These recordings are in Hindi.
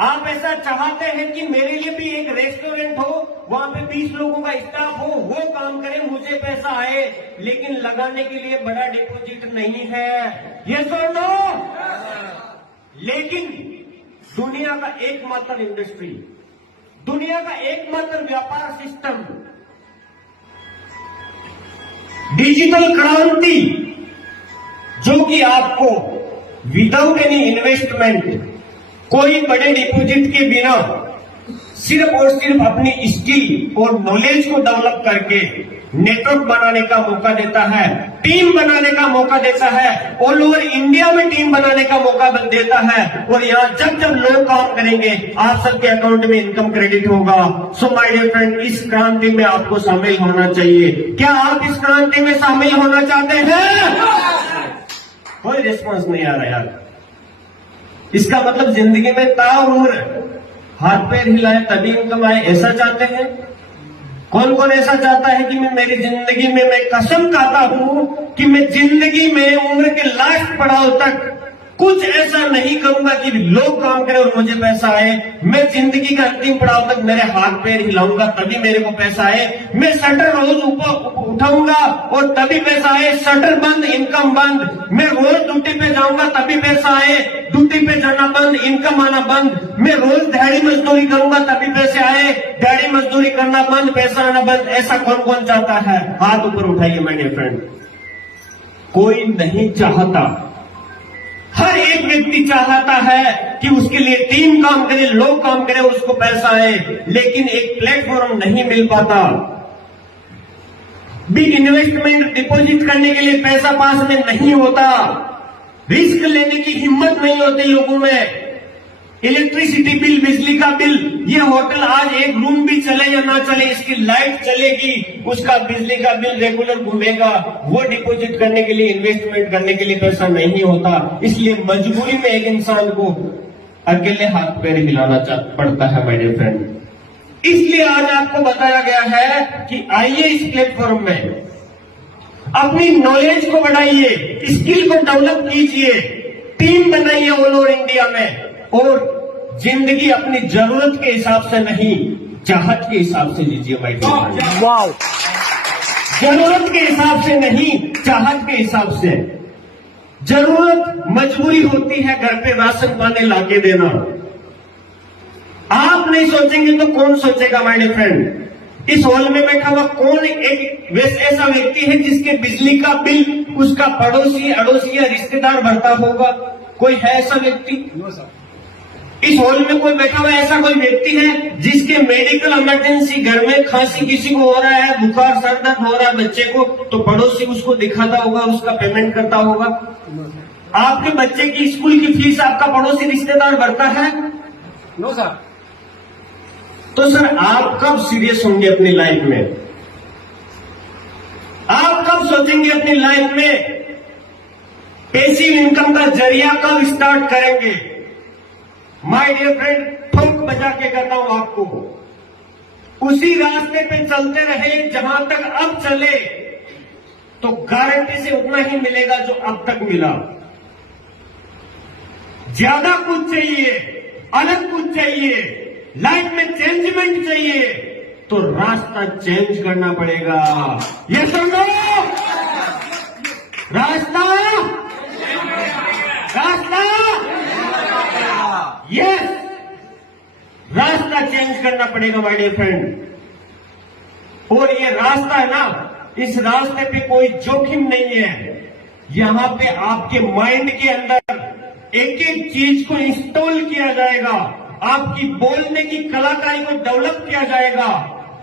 आप ऐसा चाहते हैं कि मेरे लिए भी एक रेस्टोरेंट हो, वहां पे 20 लोगों का स्टाफ हो, वो काम करे, मुझे पैसा आए, लेकिन लगाने के लिए बड़ा डिपॉजिट नहीं है। यस और नो? लेकिन दुनिया का एकमात्र इंडस्ट्री, दुनिया का एकमात्र व्यापार सिस्टम, डिजिटल क्रांति, जो कि आपको विदाउट एनी इन्वेस्टमेंट, कोई बड़े डिपॉजिट के बिना, सिर्फ और सिर्फ अपनी स्किल और नॉलेज को डेवलप करके नेटवर्क बनाने का मौका देता है, टीम बनाने का मौका देता है, ऑल ओवर इंडिया में टीम बनाने का मौका देता है। और यहाँ जब जब लोग काम करेंगे आप सबके अकाउंट में इनकम क्रेडिट होगा। सो माय डियर फ्रेंड, इस क्रांति में आपको शामिल होना चाहिए। क्या आप इस क्रांति में शामिल होना चाहते हैं? कोई रिस्पॉन्स नहीं आ रहा यार। इसका मतलब जिंदगी में ताउम्र हाथ पैर हिलाए तभी इनकम आए, ऐसा चाहते हैं? कौन कौन ऐसा चाहता है कि मैं मेरी जिंदगी में, मैं कसम खाता हूं कि मैं जिंदगी में उम्र के लास्ट पड़ाव तक कुछ ऐसा नहीं करूंगा कि लोग काम करें और मुझे पैसा आए। मैं जिंदगी का अंतिम पड़ाव तक मेरे हाथ पैर हिलाऊंगा तभी मेरे को पैसा आए। मैं शटर रोज ऊपर उठाऊंगा और तभी पैसा आए। शटर बंद, इनकम बंद। मैं रोज ड्यूटी पे जाऊंगा तभी पैसा आए। ड्यूटी पे जाना बंद, इनकम आना बंद। मैं रोज दिहाड़ी मजदूरी करूंगा तभी पैसे आए। दिहाड़ी मजदूरी करना बंद, पैसा आना बंद। ऐसा कौन कौन चाहता है? हाथ ऊपर उठाइए माय डियर फ्रेंड। कोई नहीं चाहता। हर एक व्यक्ति चाहता है कि उसके लिए टीम काम करे, लोग काम करें और उसको पैसा आए, लेकिन एक प्लेटफॉर्म नहीं मिल पाता। बिग इन्वेस्टमेंट डिपॉजिट करने के लिए पैसा पास में नहीं होता। रिस्क लेने की हिम्मत नहीं होती लोगों में। इलेक्ट्रिसिटी बिल, बिजली का बिल, ये होटल आज एक रूम भी चले या ना चले, इसकी लाइट चलेगी, उसका बिजली का बिल रेगुलर घूमेगा। वो डिपॉजिट करने के लिए, इन्वेस्टमेंट करने के लिए पैसा नहीं होता। इसलिए मजबूरी में एक इंसान को अकेले हाथ पैर हिलाना पड़ता है माय डियर फ्रेंड। इसलिए आज आपको बताया गया है कि आइए इस प्लेटफॉर्म में अपनी नॉलेज को बढ़ाइए, स्किल को डेवलप कीजिए, टीम बनाइए ऑल ओवर इंडिया में, और जिंदगी अपनी जरूरत के हिसाब से नहीं, चाहत के हिसाब से लीजिए माय डियर। वाओ! जरूरत के हिसाब से नहीं, चाहत के हिसाब से। जरूरत मजबूरी होती है घर पे राशन पानी लाके देना। आप नहीं सोचेंगे तो कौन सोचेगा माय डियर फ्रेंड? इस हॉल में बैठा हुआ कौन एक ऐसा व्यक्ति है जिसके बिजली का बिल उसका पड़ोसी, अड़ोसी या रिश्तेदार भरता होगा? कोई है ऐसा व्यक्ति? इस हॉल में कोई बैठा हुआ ऐसा कोई व्यक्ति है जिसके मेडिकल इमरजेंसी, घर में खांसी किसी को हो रहा है, बुखार, सर दर्द हो रहा है बच्चे को, तो पड़ोसी उसको दिखाता होगा, उसका पेमेंट करता होगा? आपके बच्चे की स्कूल की फीस आपका पड़ोसी रिश्तेदार भरता है? No sir. तो सर आप कब सीरियस होंगे अपनी लाइफ में? आप कब सोचेंगे अपनी लाइफ में पैसिव इनकम का जरिया कब स्टार्ट करेंगे? माय डियर फ्रेंड, ठोक बजा के कहता हूं आपको, उसी रास्ते पे चलते रहे जहां तक अब चले तो गारंटी से उतना ही मिलेगा जो अब तक मिला। ज्यादा कुछ चाहिए, अलग कुछ चाहिए, लाइफ में चेंजमेंट चाहिए तो रास्ता चेंज करना पड़ेगा। ये सुनो, रास्ता यस, रास्ता चेंज करना पड़ेगा माय डियर फ्रेंड। और ये रास्ता है ना, इस रास्ते पे कोई जोखिम नहीं है। यहां पे आपके माइंड के अंदर एक एक चीज को इंस्टॉल किया जाएगा। आपकी बोलने की कलाकारी को डेवलप किया जाएगा।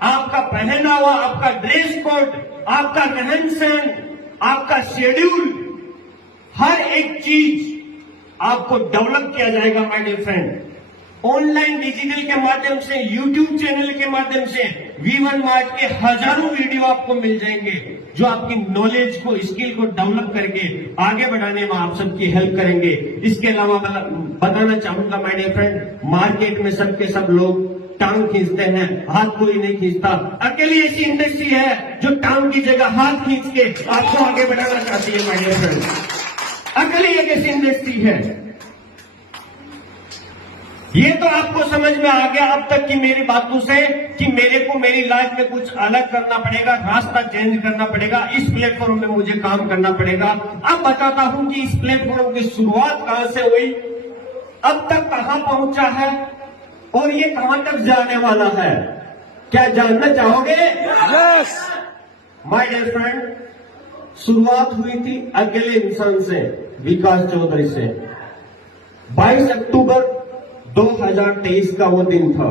आपका पहनावा, आपका ड्रेस कोड, आपका रहन सहन, आपका शेड्यूल, हर एक चीज आपको डेवलप किया जाएगा my dear friend. Online digital के माध्यम से, यूट्यूब चैनल के माध्यम से V1 मार्ट के हजारों वीडियो आपको मिल जाएंगे जो आपकी नॉलेज को, स्किल को डेवलप करके आगे बढ़ाने में आप सबकी हेल्प करेंगे। इसके अलावा बताना चाहूंगा माय डियर फ्रेंड, मार्केट में सबके सब लोग टांग खींचते हैं, हाथ कोई नहीं खींचता। अकेली ऐसी इंडस्ट्री है जो टांग की जगह हाथ खींच के आपको आगे बढ़ाना चाहती है माय डियर फ्रेंड। अकेली एक ऐसी इंडस्ट्री है। ये तो आपको समझ में आ गया अब तक की मेरी बातों से कि मेरे को मेरी लाइफ में कुछ अलग करना पड़ेगा, रास्ता चेंज करना पड़ेगा, इस प्लेटफॉर्म में मुझे काम करना पड़ेगा। अब बताता हूं कि इस प्लेटफॉर्म की शुरुआत कहां से हुई, अब तक कहां पहुंचा है और ये कहां तक जाने वाला है। क्या जानना चाहोगे? यस। माय डियर फ्रेंड, शुरुआत हुई थी अकेले इंसान से, विकास चौधरी से। 22 अक्टूबर 2023 का वो दिन था।